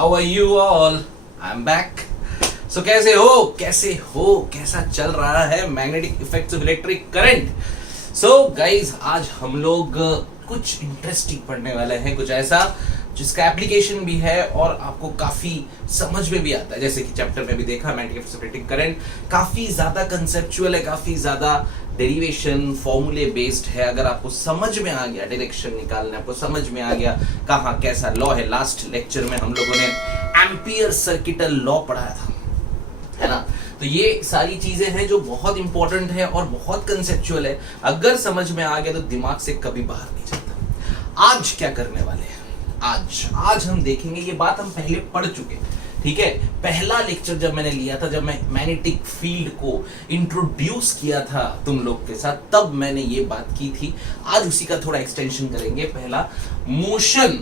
How are you all? I am back. So कैसे हो कैसा चल रहा है magnetic effects of electric current? So guys, आज हम लोग कुछ इंटरेस्टिंग पढ़ने वाले हैं, कुछ ऐसा जिसका एप्लीकेशन भी है और आपको काफी समझ में भी आता है। जैसे कि चैप्टर में भी देखा, magnetic effects of electric current काफी ज्यादा कंसेप्चुअल है, काफी ज्यादा डेरिवेशन फॉर्मूले बेस्ड है। अगर आपको समझ में आ गया डायरेक्शन निकालना, आपको समझ में आ गया कहाँ कैसा लॉ है। लास्ट लेक्चर में हम लोगों ने एम्पियर सर्किटल लॉ पढ़ाया था, है ना? तो ये सारी चीजें हैं जो बहुत इंपॉर्टेंट है और बहुत कंसेप्चुअल है। अगर समझ में आ गया तो दिमाग से कभी बाहर नहीं जाता। आज क्या करने वाले हैं? आज हम देखेंगे, ये बात हम पहले पढ़ चुके, ठीक है। पहला लेक्चर जब मैंने लिया था, जब मैं मैग्नेटिक फील्ड को इंट्रोड्यूस किया था तुम लोग के साथ, तब मैंने ये बात की थी। आज उसी का थोड़ा एक्सटेंशन करेंगे। पहला, motion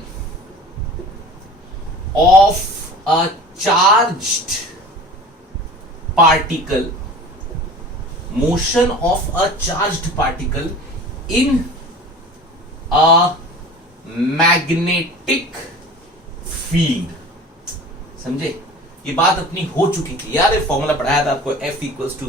of a charged particle, motion of a charged particle in a magnetic field. समझे? ये बात अपनी हो चुकी थी, याद है? फॉर्मूला पढ़ाया था आपको, F equals to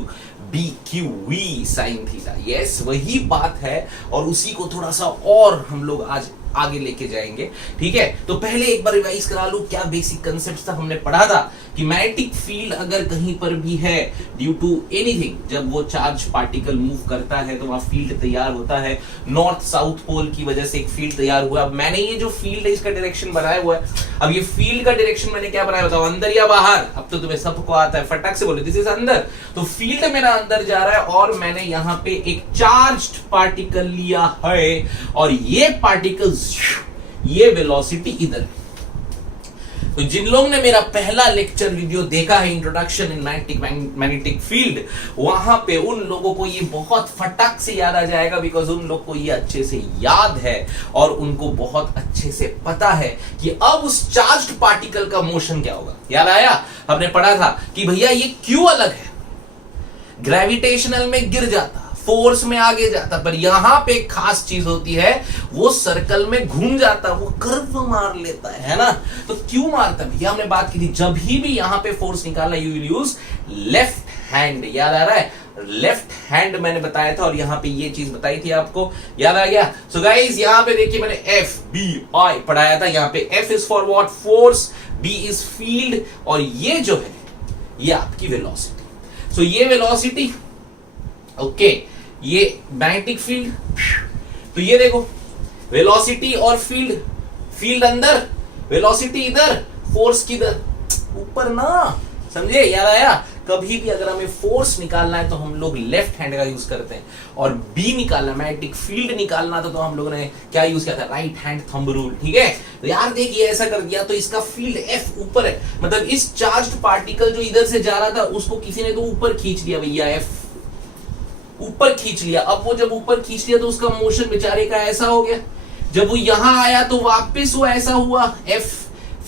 B Q V sine theta. Yes, वही बात है और उसी को थोड़ा सा और हम लोग आज आगे लेके जाएंगे, ठीक है। तो पहले एक बार रिवाइज करा लूं, क्या बेसिक कांसेप्ट्स था। हमने पढ़ा था कि मैग्नेटिक फील्ड अगर कहीं पर भी है ड्यू टू एनीथिंग, जब वो चार्ज पार्टिकल मूव करता है तो वहां फील्ड तैयार होता है। नॉर्थ साउथ पोल की वजह से एक फील्ड तैयार हुआ। अब मैंने ये जो फील्ड है इसका डायरेक्शन बनाया हुआ है। अब ये फील्ड का डायरेक्शन मैंने क्या बनाया, बताओ, अंदर या बाहर? अब तो तुम्हें सबको आता है, फटाक से बोलो, दिस इज अंदर। तो फील्ड मेरा अंदर जा रहा है और मैंने यहां पे एक चार्ज्ड पार्टिकल लिया है और ये पार्टिकल, ये वेलोसिटी इधर। तो जिन लोगों ने मेरा पहला लेक्चर वीडियो देखा है, इंट्रोडक्शन इन मैग्नेटिक फील्ड, वहां पे उन लोगों को ये बहुत फटाक से याद आ जाएगा, बिकॉज उन लोग को ये अच्छे से याद है और उनको बहुत अच्छे से पता है कि अब उस चार्ज्ड पार्टिकल का मोशन क्या होगा। याद आया? हमने पढ़ा था कि भैया ये क्यों अलग है, ग्रेविटेशनल में गिर जाता, फोर्स में आगे जाता, पर यहां पे एक खास चीज होती है, वो सर्कल में घूम जाता, वो कर्व मार लेता है ना? तो क्यों मारता है भैया? हमने बात की थी, जब भी यहां पे फोर्स निकालना, you will use left hand. याद आ रहा है? लेफ्ट हैंड मैंने बताया था और यहां पे ये चीज बताई थी आपको, याद आ गया? सो गाइस, यहां पे देखिए मैंने एफ बी आई पढ़ाया था। यहां पे F is for what? Force, B is field और ये जो है ये आपकी वेलोसिटी। सो ये वेलोसिटी, ओके, ये मैग्नेटिक फील्ड। तो ये देखो, वेलोसिटी और फील्ड, फील्ड अंदर, वेलोसिटी इधर, फोर्स किधर? ऊपर ना। समझे? याद आया? कभी भी अगर हमें फोर्स निकालना है तो हम लोग लेफ्ट हैंड का यूज करते हैं, और बी निकालना, मैग्नेटिक फील्ड निकालना था तो हम लोगों ने क्या यूज किया था? राइट हैंड थंब रूल, ठीक है। तो यार देखिए, ऐसा कर दिया तो इसका फील्ड एफ ऊपर है, मतलब इस चार्ज्ड पार्टिकल जो इधर से जा रहा था उसको किसी ने तो ऊपर खींच लिया भैया, एफ ऊपर खींच लिया। अब वो जब ऊपर खींच लिया तो उसका मोशन बेचारे का ऐसा हो गया। जब वो यहां आया तो वापस वो ऐसा हुआ, एफ,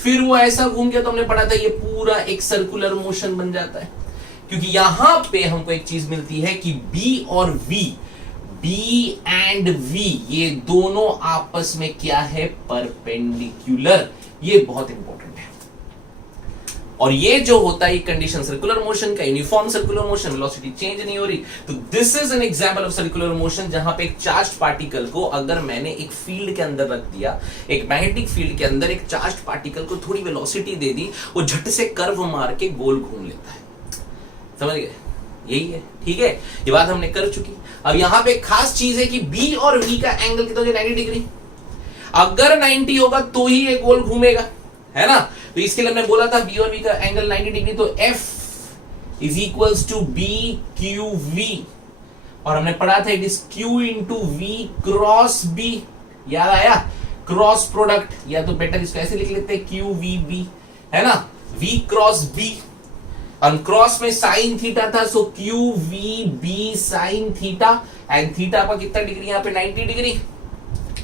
फिर वो ऐसा घूम गया। तो हमने पढ़ा था ये पूरा एक सर्कुलर मोशन बन जाता है, क्योंकि यहां पे हमको एक चीज मिलती है कि बी और वी, बी एंड वी, ये दोनों आपस में क्या है? परपेंडिकुलर। ये बहुत इंपॉर्टेंट है। और ये जो होता है कंडीशन सर्कुलर मोशन का, uniform circular motion, velocity change नहीं हो रही। तो this is an example of circular motion, जहां पे एक चार्ज्ड पार्टिकल को अगर मैंने एक फील्ड के अंदर रख दिया, एक मैग्नेटिक फील्ड के अंदर एक चार्ज्ड पार्टिकल को थोड़ी वेलोसिटी दे दी, वो झट से कर्व मार के गोल घूम लेता है। समझ गए? यही है, ठीक है। ये बात हमने कर चुकी। अब यहां पे खास चीज है कि बी और वी का एंगल कितना हो? 90 डिग्री। अगर 90 होगा तो ही ये गोल घूमेगा, है ना? तो इसके लिए हमने बोला था बी और वी का एंगल 90 डिग्री, तो F is equals to B Q V, और हमने पढ़ा था it is Q into V cross B. याद आया? क्रॉस प्रोडक्ट, या तो बेटर इसको ऐसे लिख लेते हैं, क्यू वी बी, है ना? वी क्रॉस बी, और क्रॉस में साइन थीटा था, so q we B sine theta, and theta का कितना डिग्री? यहाँ पे 90 डिग्री,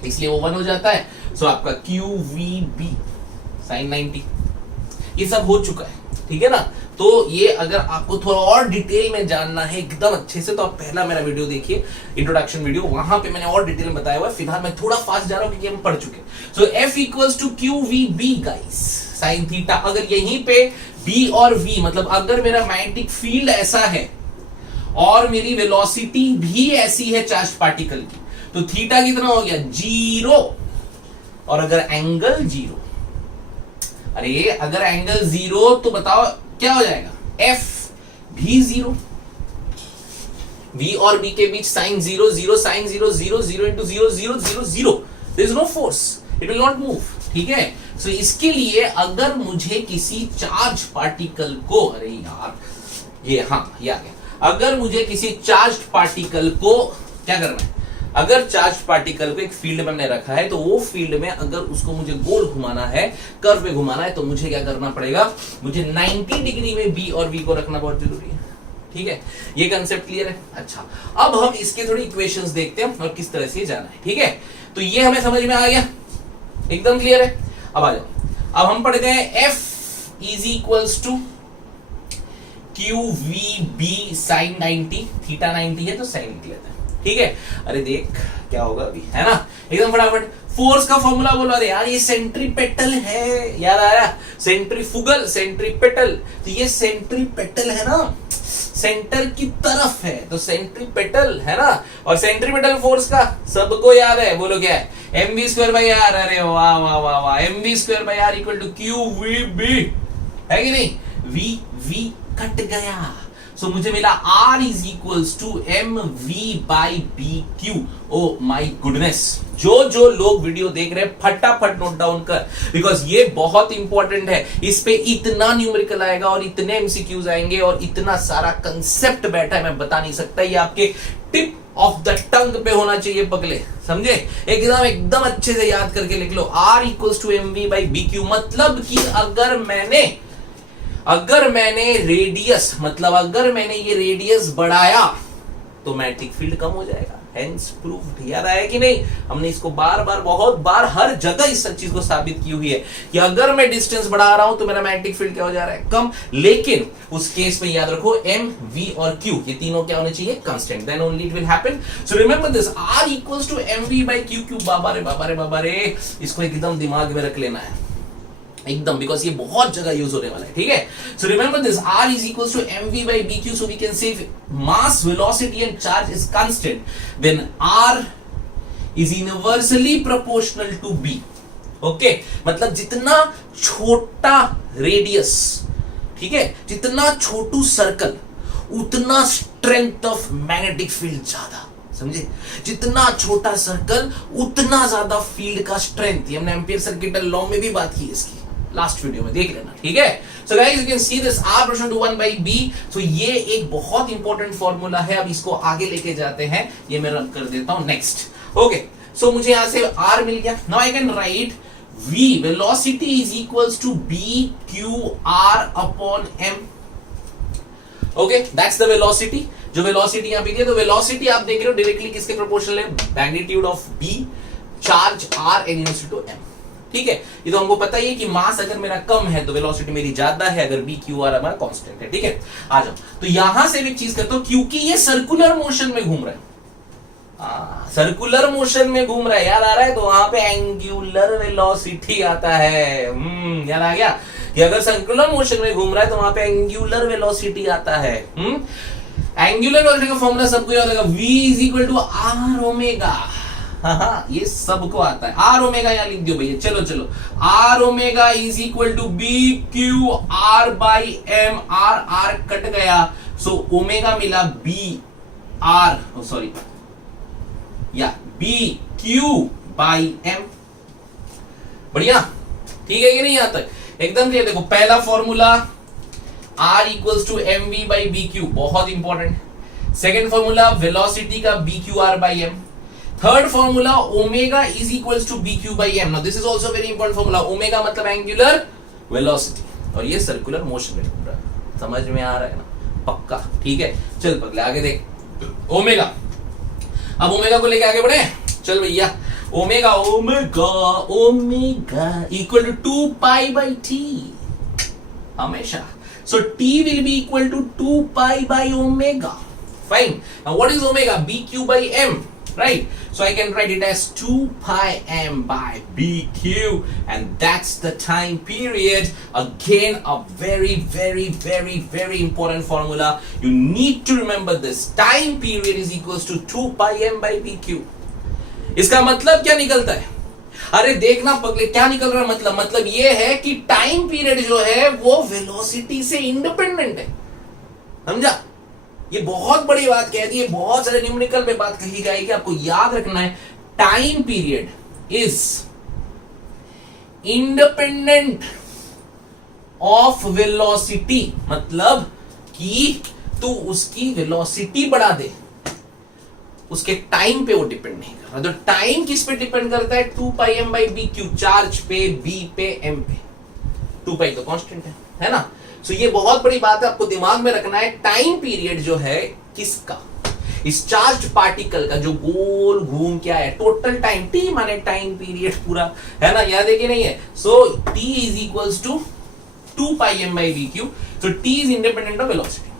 इसलिए वो 1 हो जाता है। सो आपका क्यू वी बी साइन 90, ये सब हो चुका है, ठीक है ना? तो ये अगर आपको थोड़ा और डिटेल में जानना है एकदम अच्छे से, तो आप पहला मेरा वीडियो देखिए, इंट्रोडक्शन वीडियो, वहां पे मैंने और डिटेल में बताया हुआ है। फिलहाल मैं थोड़ा फास्ट जा रहा हूं क्योंकि हम पढ़ चुके। So F equals to Q we B guys, sine theta. अगर यहीं पे b और v मतलब अगर मेरा मैग्नेटिक फील्ड ऐसा है और मेरी वेलोसिटी भी ऐसी है चार्ज पार्टिकल की, तो थीटा कितना हो गया 0। और अगर एंगल 0, अरे अगर एंगल 0 तो बताओ क्या हो जाएगा, f भी 0। v और b के बीच sine 0 0 sine 0 0 0 into 0 0 0 0, there is no force, it will not move. ठीक है, सो इसके लिए अगर मुझे किसी चार्ज पार्टिकल को, अरे यार ये हाँ ये आ गया, अगर मुझे किसी चार्ज पार्टिकल को क्या करना है, अगर चार्ज पार्टिकल को एक फील्ड में हमने रखा है तो वो फील्ड में अगर उसको मुझे गोल घुमाना है, कर्व पे घुमाना है, तो मुझे क्या करना पड़ेगा, मुझे 90 डिग्री में b और v को रखना बहुत जरूरी है। ठीक है, ये कंसेप्ट क्लियर है। अच्छा, अब हम इसके थोड़ी इक्वेशंस देखते हैं और किस तरह से जाना है। ठीक है, तो ये हमें समझ में आ गया, एकदम क्लियर है। अब आ जाओ, अब हम पढ़ते हैं f is equals to Q we B sine 90, theta 90 है तो साइन लिख लेते हैं। ठीक है, अरे देख क्या होगा अभी, है ना, एकदम फटाफट। फोर्स का फॉर्मूला बोलो, अरे यार ये सेंट्रीपेटल है, याद आया, सेंट्रीफुगल सेंट्रीपेटल, तो ये सेंट्रीपेटल है ना, सेंटर की तरफ है तो सेंट्रीपेटल है ना। और सेंट्रीपेटल फोर्स का सबको याद है, बोलो क्या है, mv²/r। अरे वाह वाह वाह वाह, mv²/r equal to Q we B, है कि नहीं, v v कट गया, सो मुझे मिला R is equals to mv/bq। Oh my goodness, जो लोग वीडियो देख रहे हैं फटाफट नोट डाउन कर, बिकॉज ये बहुत इंपॉर्टेंट है। इस पे इतना न्यूमेरिकल आएगा और इतने एमसीक्यूज आएंगे और इतना सारा कंसेप्ट बैठा है, मैं बता नहीं सकता। ये आपके टिप ऑफ द टंग पे होना चाहिए पगले, समझे, एकदम अच्छे से याद करके लिख लो। R इक्वल्स टू mv/bq, मतलब कि अगर मैंने रेडियस, मतलब अगर मैंने ये रेडियस बढ़ाया तो मैग्नेटिक फील्ड कम हो जाएगा, हेंस प्रूव्ड। याद आया कि नहीं, हमने इसको बार बार बहुत बार हर जगह इस चीज को साबित की हुई है कि अगर मैं डिस्टेंस बढ़ा रहा हूं तो मेरा मैग्नेटिक फील्ड क्या हो जा रहा है, कम। लेकिन उस केस में याद रखो m v और q ये तीनों क्या होने चाहिए, constant, then only it will happen. So remember this, r equals to mv/q। बाबा रे, इसको एकदम दिमाग में रख लेना है एकदम, बिकॉज ये बहुत जगह यूज होने वाला है। ठीक है, so remember this, r is equals to mv/bq, so we can say mass, velocity and charge is constant, then r is inversely proportional to b। Okay, मतलब जितना छोटा रेडियस, ठीक है, जितना छोटू सर्कल, उतना स्ट्रेंथ ऑफ मैग्नेटिक फील्ड ज्यादा, समझे, जितना छोटा सर्कल उतना ज्यादा फील्ड का स्ट्रेंथ। हमने एम्पियर सर्किट लॉ में भी बात की इसकी, लास्ट वीडियो में देख लेना। ठीक है, so guys you can see this r proportional to 1/b। So ये एक बहुत इंपॉर्टेंट फॉर्मूला है, अब इसको आगे लेके जाते हैं, ये मैं रख कर देता हूं नेक्स्ट। ओके, सो मुझे यहां से r मिल गया, now I can write v velocity is equals to bqr upon m। Okay, that's the velocity, जो वेलोसिटी यहां पे दी है, तो वेलोसिटी आप देख रहे हो डायरेक्टली किसके प्रोपोर्शनल है, magnitude of b, charge r and unit to m। ठीक है, ये तो हमको पता ही है कि मास अगर मेरा कम है तो वेलोसिटी मेरी ज्यादा है, अगर b q r हमारा कांस्टेंट है। ठीक है, आ जाओ, तो यहां से भी एक चीज करता हूं, क्योंकि ये सर्कुलर मोशन में घूम रहा है, सर्कुलर मोशन में घूम रहा है, याद आ रहा है, तो वहां पे एंगुलर वेलोसिटी आता है। याद आ गया कि अगर सर्कुलर मोशन में घूम रहा है तो वहां पे एंगुलर वेलोसिटी आता है। एंगुलर वेलोसिटी का फॉर्मूला सबको याद होगा, v is equal to r omega. हाँ, ये सबको आता है, r ओमेगा यहां लिख दियो भैया, चलो r omega is equal to bqr/m, r cut गया, सो ओमेगा मिला br, सॉरी या bq/m। बढ़िया, ठीक है कि नहीं, यहां तक एकदम क्लियर। देखो पहला formula r equals to mv/bq, बहुत इंपॉर्टेंट। सेकेंड फॉर्मूला वेलोसिटी का bqr/m। Third formula omega is equals to bq/m। Now this is also very important formula, omega मतलब एंगुलर वेलोसिटी, और ये सर्कुलर मोशन में घूम रहा है, समझ में आ रहा है ना, पक्का। ठीक है, चल पगले आगे देख, ओमेगा, अब ओमेगा को लेके आगे बढ़े, चल भैया, ओमेगा इक्वल टू 2π/t हमेशा, so t will be equal to 2π/ω। Fine, now what is omega, bq/m, right? So I can write it as 2 pi m by bq, and that's the time period. Again, a very important formula. You need to remember this. Time period is equals to 2 pi m by bq. इसका मतलब क्या निकलता है? अरे देखना पगले, क्या निकल रहा है मतलब ये है कि टाइम पीरियड जो है वो वेलोसिटी से इंडिपेंडेंट है। समझा? ये बहुत बड़ी बात कह दी है, बहुत सारे न्यूमेरिकल में बात कही गई कि आपको याद रखना है time period is independent of velocity. मतलब कि तू उसकी वेलोसिटी बढ़ा दे, उसके टाइम पे वो डिपेंड नहीं कर रहा। तो टाइम किस पे डिपेंड करता है? 2 pi M by B q, charge पे, बी पे, एम पे। 2 पाई तो कांस्टेंट है ना? सो ये बहुत बड़ी बात है, आपको दिमाग में रखना है। टाइम पीरियड जो है किसका? इस चार्ज पार्टिकल का जो गोल घूम के आया, टोटल टाइम, टी माने टाइम पीरियड पूरा, है ना? याद है कि नहीं है? So T is equals to 2 pi M by B Q. So T is independent of velocity.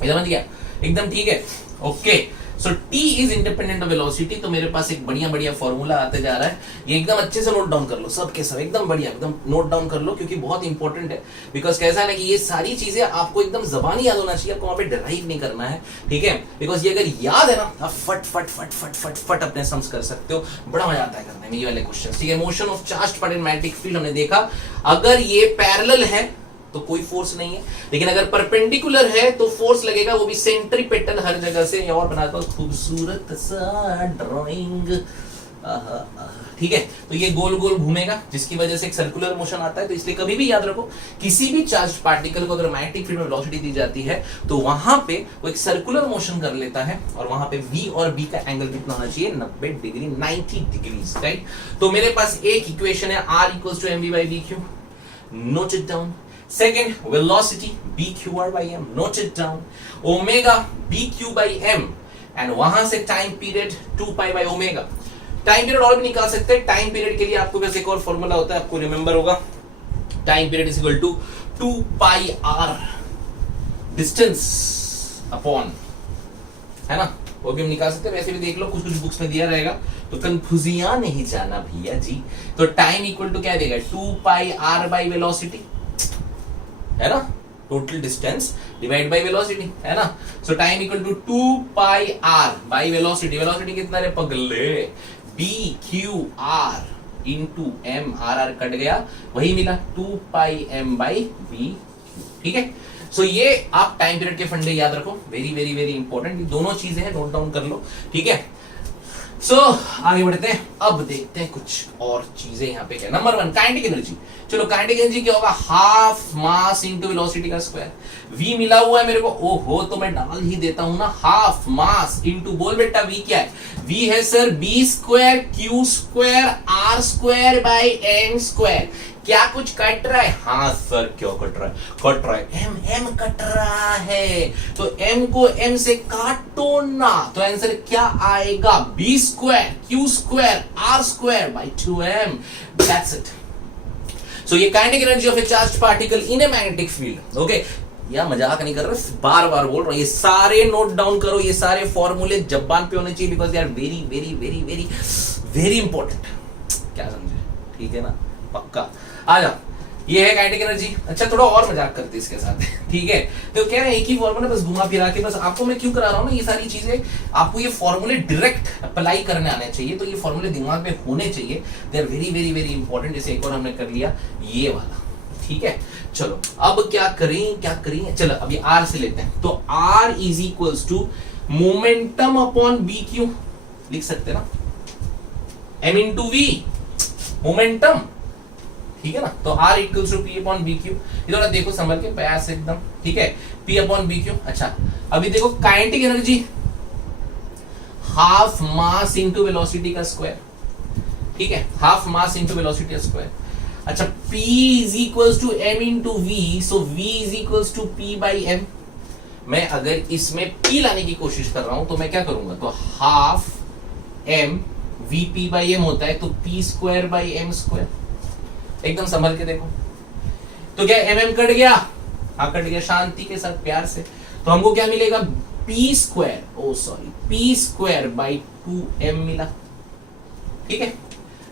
समझ गया? एकदम ठीक है, okay. So T is independent of velocity. तो मेरे पास एक बढ़िया फॉर्मूला आते जा रहा है, ये एकदम अच्छे से नोट डाउन कर लो, सब के सब एकदम बढ़िया, एकदम नोट डाउन कर लो, क्योंकि बहुत इंपॉर्टेंट है। बिकॉज कैसा है ना कि ये सारी चीजें आपको एकदम जबानी याद होना चाहिए, आपको वहां पे डराइव नहीं करना है, ठीक है? बिकॉज ये अगर याद है ना, आप फट फट फट फट फट फट अपने सम्स कर सकते हो। बड़ा मजा आता है करने में ये वाले क्वेश्चन, ठीक है? Motion of charge particle magnetic field हमने देखा, अगर ये पैरेलल है तो कोई फोर्स नहीं है, लेकिन अगर परपेंडिकुलर है तो फोर्स लगेगा, वो भी सेंट्रीपेटल हर जगह से। और बनाता हूं खूबसूरत सा ड्राइंग, ठीक है? तो ये गोल गोल घूमेगा, जिसकी वजह से एक सर्कुलर मोशन आता है। तो इसलिए कभी भी याद रखो, किसी भी चार्ज पार्टिकल को अगर मैग्नेटिक फील्ड में वेलोसिटी दी जाती है तो वहां पे वो एक सर्कुलर मोशन कर लेता है, और वहां पे v और b का एंगल कितना होना चाहिए? 90 डिग्री, 90 डिग्रीज, राइट? तो मेरे पास एक इक्वेशन है, r equals to mv by bq, note it down. Second, velocity bqr by m, note it down. Omega bq by m, and वहां से time period 2 pi by omega. Time period और भी निकाल सकते हैं। टाइम पीरियड के लिए आपको बस एक और फॉर्मूला होता है, आपको रिमेंबर होगा, time period is equal to 2 pi r distance upon, है ना? वो भी हम निकाल सकते हैं, वैसे भी देख लो, कुछ बुक्स में दिया रहेगा, तो कंफ्यूजिया नहीं जाना भैया जी। तो टाइम इक्वल टू क्या देगा? 2 पाई r बाई वेलोसिटी, है ना? Total distance divide by velocity, है ना? So time equal to 2 pi r by velocity. Velocity कितना है पगले? b q r into m, r cut गया, वही मिला 2 पाई m बाय b, ठीक है? सो ये आप टाइम पीरियड के फंडे याद रखो, वेरी इंपॉर्टेंट। ये दोनों चीजें हैं, नोट डाउन कर लो, ठीक है? सो आगे बढ़ते हैं, अब देखते हैं कुछ और चीजें यहाँ पे क्या। Number 1, kinetic energy. चलो, काइनेटिक एनर्जी क्या होगा? हाफ मास इंटू वेलोसिटी का स्क्वायर। v मिला हुआ है मेरे को, ओहो, तो मैं डाल ही देता हूं ना, हाफ मास इंटू, बोल बेटा v क्या है? v है sir b square q square r square by m square. क्या कुछ कट रहा है? हाँ सर, क्यों कट रहा है? कट रहा है, m कट रहा है, तो m को m से काटो ना, तो आंसर क्या आएगा? b square q square r square by 2m। That's it. So ये kinetic energy of a charge particle in a magnetic field, okay? या मजाक नहीं कर रहा, बार बार बोल रहा हूं, ये सारे नोट डाउन करो, ये सारे फॉर्मूले जबान पे होने चाहिए, because they are very important. क्या समझे? ठीक है ना? पक्का आ जाओ। ये है काइनेटिक एनर्जी। अच्छा, थोड़ा और मजाक करते इसके साथ, ठीक है? तो क्या है, एक ही फॉर्मूला बस घुमा फिरा के, बस आपको मैं क्यों करा रहा हूं ना ये सारी चीजें, आपको ये फॉर्मूले डायरेक्ट अप्लाई करने आने चाहिए, तो ये फॉर्मूले दिमाग में होने चाहिए, दे आर वेरी इंपॉर्टेंट। जैसे एक और हमने कर लिया ये वाला, ठीक है? चलो, अब क्या करें? चलो, अभी r से लेते हैं, तो r is equals to momentum upon B Q, लिख सकते ना, m इंटू वी, मोमेंटम, ठीक है ना? तो r equals to p upon B Q. इधर देखो संभल के, प्रयास एकदम, ठीक है? p upon B Q. अच्छा, अभी देखो kinetic energy half mass into velocity का स्क्वायर, ठीक है? हाफ मास इंटू वेलोसिटी का स्क्वायर। अच्छा, p is equals to m into V, so v is equals to p by m। मैं अगर इसमें p लाने की कोशिश कर रहा हूं तो मैं क्या करूंगा? तो half m vp by m होता है, तो p square by m square. एकदम संभल के देखो, तो क्या mm कट गया? हाँ कट गया, शांति के साथ, प्यार से। तो हमको क्या मिलेगा? पी स्क्वायर बाई 2m मिला। ठीक है,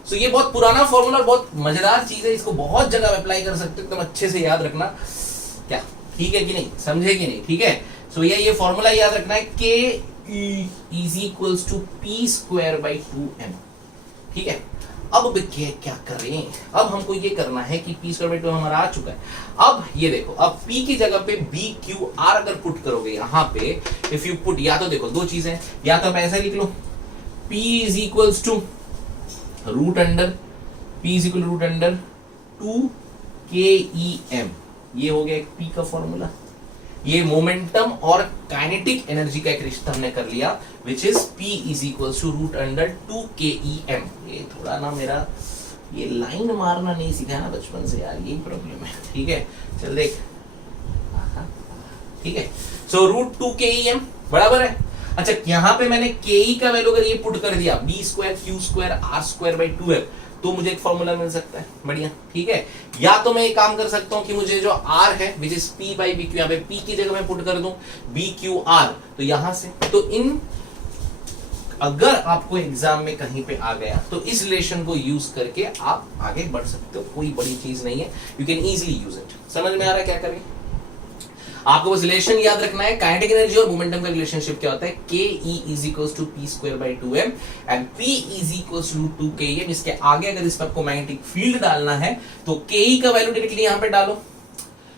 सो ये बहुत पुराना फॉर्मूला, बहुत मजेदार चीज है, इसको बहुत जगह अप्लाई कर सकते हो, एकदम अच्छे से याद रखना। क्या ठीक है कि नहीं, समझे कि नहीं? ठीक है, सो ये फॉर्मूला याद रखना है, K is equals to P square by 2m। ठीक है, अब क्या करें, अब हमको ये करना है कि पी स्क्वायर बाई 2 हमारा आ चुका है। अब ये देखो, अब पी की जगह पे बी क्यू आर अगर पुट करोगे यहाँ पे, इफ यू पुट, या तो देखो दो चीजें, या तो आप ऐसा लिख लो, P is equals to root under 2KEM, ये हो गया एक P का फॉर्मूला। ये मोमेंटम और काइनेटिक एनर्जी का एक रिश्ता हमने कर लिया, which is P is equals to root under 2KEM। ये थोड़ा ना मेरा ये लाइन मारना नहीं सीखा ना बचपन से यार, यही प्रॉब्लम है। ठीक है, चल देख, ठीक है, सो रूट 2KEM बराबर है। अच्छा, यहां पे मैंने के का वैल्यू अगर ये पुट कर दिया, B square Q square R square by 2m, तो मुझे एक फॉर्मूला मिल सकता है। बढ़िया, ठीक है। या तो मैं एक काम कर सकता हूं कि मुझे जो r है which is p by B Q, यहाँ पे p की जगह मैं पुट कर दूं बी क्यू आर, तो यहां से तो इन, अगर आपको एग्जाम में कहीं पे आ गया तो इस रिलेशन को यूज करके आप आगे बढ़ सकते हो, कोई बड़ी चीज नहीं है, you can easily use it. समझ में आ रहा है क्या करें? आपको बस रिलेशन याद रखना है, काइनेटिक एनर्जी और मोमेंटम का रिलेशनशिप क्या होता है, K E is equals to P square by 2m and P is equals to 2KEM। इसके आगे अगर इस पर आपको मैग्नेटिक फील्ड डालना है तो के ई का वैल्यू डायरेक्टली यहां पे डालो,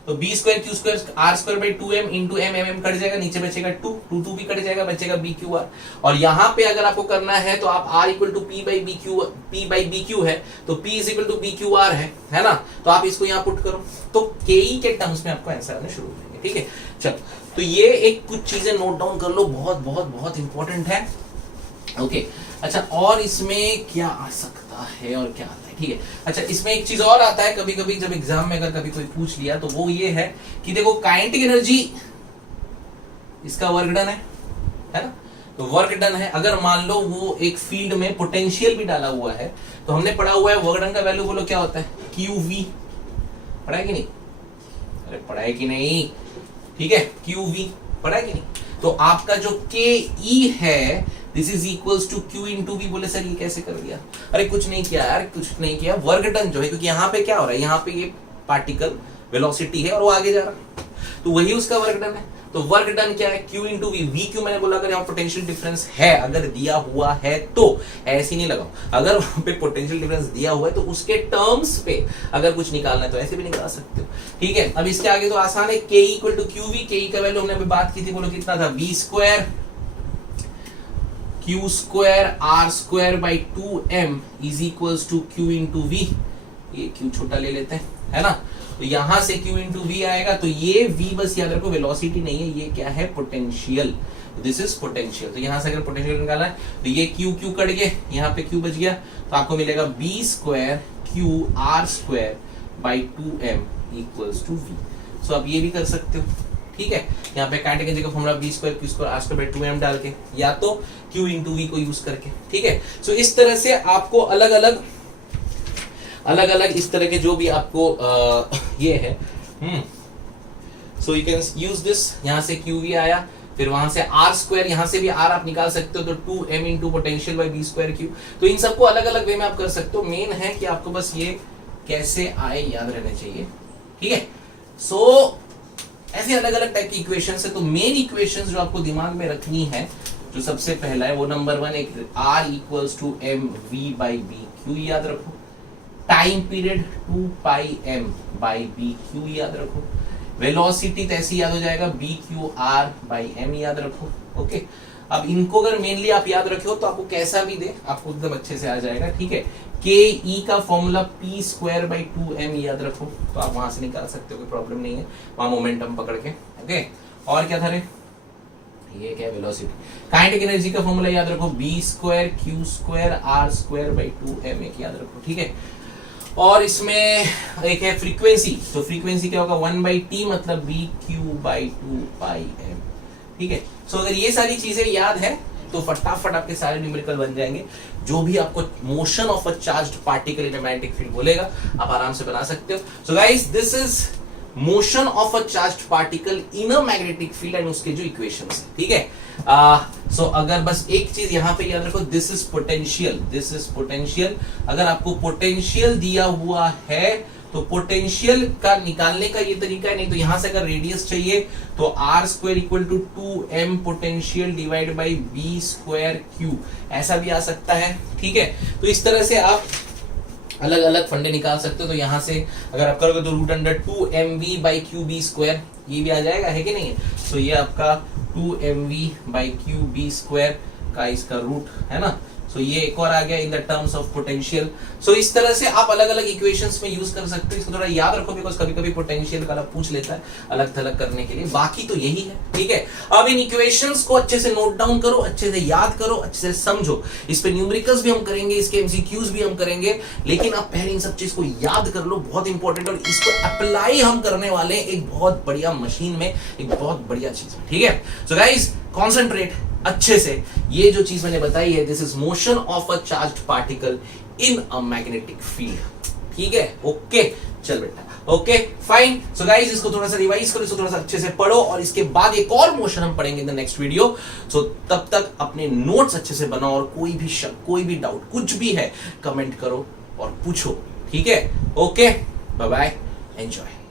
तो B square Q square R square by 2m into m, m cut जाएगा, नीचे बचेगा 2 भी कट जाएगा, बचेगा बी क्यू आर। और यहाँ पे अगर आपको करना है तो आप r equal to P by B Q है, तो p is equal to B Q R है ना, तो आप इसको यहाँ पुट करो, तो के ई के टर्म्स में आपको आंसर आने शुरू हो जाएंगे। ठीक है, चल, तो ये एक कुछ चीजें नोट डाउन कर लो, बहुत बहुत बहुत इंपॉर्टेंट है। ओके, अच्छा, और इसमें क्या आ सकता है और क्या आता है? ठीक है, अच्छा, इसमें एक चीज और आता है, कभी कभी जब एग्जाम में अगर कभी कोई पूछ लिया तो वो ये है कि देखो काइनेटिक एनर्जी, इसका वर्क डन है ना, तो वर्क डन है, अगर मान लो वो एक फील्ड में पोटेंशियल भी डाला हुआ है, तो हमने पढ़ा हुआ है वर्क डन का वैल्यू बोलो क्या होता है, QV, पढ़ा है कि नहीं? अरे पढ़ा है कि नहीं? ठीक है, QV पढ़ा है कि नहीं? तो आपका जो KE है this is equals to Q into V। बोले सर ये कैसे कर दिया? अरे कुछ नहीं किया यार, कुछ नहीं किया, वर्क डन जो है, क्योंकि यहाँ पे क्या हो रहा है, यहाँ पे ये पार्टिकल वेलोसिटी है और वो आगे जा रहा है, तो वही उसका वर्क डन है। तो वर्क डन क्या है, Q इंटू V। V क्यों मैंने बोला, अगर यहाँ पोटेंशियल डिफरेंस है, अगर दिया हुआ है तो ऐसे नहीं लगाओ, अगर वहां पे पोटेंशियल डिफरेंस दिया हुआ है तो उसके टर्म्स पे अगर कुछ निकालना है तो ऐसे भी निकाल सकते हो। ठीक है, अब इसके आगे तो आसान है, K इक्वल टू QV। के का वैल्यू हमने अभी बात की थी, बोलो कितना था, V square Q square R square by 2m is equals to Q into V। ये Q छोटा ले लेते हैं, है ना, तो यहां से Q इंटू V आएगा, तो ये V बस याद रखो वेलोसिटी नहीं है, ये क्या है, पोटेंशियल, दिस इज पोटेंशियल। तो यहां से अगर पोटेंशियल निकाला है तो ये Q कट गए, यहाँ पे Q बच गया, तो आपको मिलेगा B square Q R square by 2m equals to V। सो आप ये भी कर सकते हो। ठीक है, यहाँ पे काइनेटिक एनर्जी का formula B square Q square R square by 2m डाल के, या तो Q इंटू V को यूज करके। ठीक है, सो इस तरह से आपको अलग अलग इस तरह के जो भी आपको ये है, so you can use this. यहां से QV आया, फिर वहां से आर स्क्वायर, यहां से भी आर आप निकाल सकते हो, तो 2m into potential by B square Q. तो इन सबको अलग अलग वे में आप कर सकते हो, मेन है कि आपको बस ये कैसे आए याद रहने चाहिए। ठीक है, सो ऐसे अलग अलग टाइप की इक्वेशंस है, तो मेन इक्वेशंस जो आपको दिमाग में रखनी है, जो सबसे पहला है वो नंबर 1 एक R equals to mv by B Q याद रखो, time period 2 pi m by B Q याद रखो, वेलोसिटी तो ऐसे याद हो जाएगा B Q R by M याद रखो। ओके, अब इनको अगर मेनली आप याद रखे तो आपको कैसा भी दे आपको एकदम अच्छे से आ जाएगा। ठीक है, के ई का formula P square by 2m याद रखो, तो आप वहां से निकाल सकते हो, कोई प्रॉब्लम नहीं है, वहां मोमेंटम पकड़ के। ओके, और क्या था रे, ये क्या, वेलोसिटी। काइनेटिक एनर्जी का फॉर्मूला याद रखो, B square Q square R square by 2m एक याद रखो। ठीक है, और इसमें एक है फ्रीक्वेंसी, तो फ्रीक्वेंसी क्या होगा, 1/t मतलब B Q by 2 pi m। ठीक है, सो अगर ये सारी चीजें याद है तो फटाफट आपके सारे न्यूमेरिकल बन जाएंगे। जो भी आपको motion of a charged particle in a magnetic field बोलेगा आप आराम से बना सकते हो। So guys, this is motion of a charged particle in a magnetic field and उसके जो इक्वेशंस है, ठीक है। सो अगर बस एक चीज यहां पे याद रखो, दिस इज पोटेंशियल। अगर आपको पोटेंशियल दिया हुआ है तो पोटेंशियल का निकालने का ये तरीका है, नहीं तो यहां से अगर रेडियस चाहिए तो R square equal to 2m potential divide by B square Q, ऐसा भी आ सकता है, ठीक है। तो इस तरह से आप अलग अलग फंडे निकाल सकते हो। तो यहां से अगर आप करोगे तो root under 2mv by Q B square, ये भी आ जाएगा, है कि नहीं है। तो ये आपका 2mv by Q B square का इसका रूट है ना। सो ये एक और आ गया in the terms of potential. So इस तरह से आप अलग अलग इक्वेशंस में यूज कर सकते हो। इसको थोड़ा याद रखो, बिकॉज कभी कभी पोटेंशियल का पूछ लेता है अलग थलग करने के लिए। बाकी तो यही है, ठीक है। अब इन इक्वेशंस को अच्छे से नोट डाउन करो, अच्छे से याद करो, अच्छे से समझो। इस पे न्यूमेरिकल्स भी हम करेंगे, इसके एमसीक्यूज भी हम करेंगे, लेकिन आप पहले इन सब चीज को याद कर लो, बहुत इंपॉर्टेंट। और इसको अप्लाई हम करने वाले एक बहुत बढ़िया मशीन में, एक बहुत बढ़िया चीज में, ठीक है। सो गाइस कॉन्सेंट्रेट अच्छे से। ये जो चीज मैंने बताई है, this is motion of a charged particle in a magnetic field, ठीक है। ओके चल बेटा, ओके फाइन। सो गाइस इसको थोड़ा सा रिवाइज करो, इसको थोड़ा सा अच्छे से पढ़ो, और इसके बाद एक और मोशन हम पढ़ेंगे इन द नेक्स्ट वीडियो। सो तब तक अपने नोट्स अच्छे से बनाओ, और कोई भी शक, कोई भी डाउट, कुछ भी है कमेंट करो और पूछो, ठीक है। Okay bye bye, enjoy.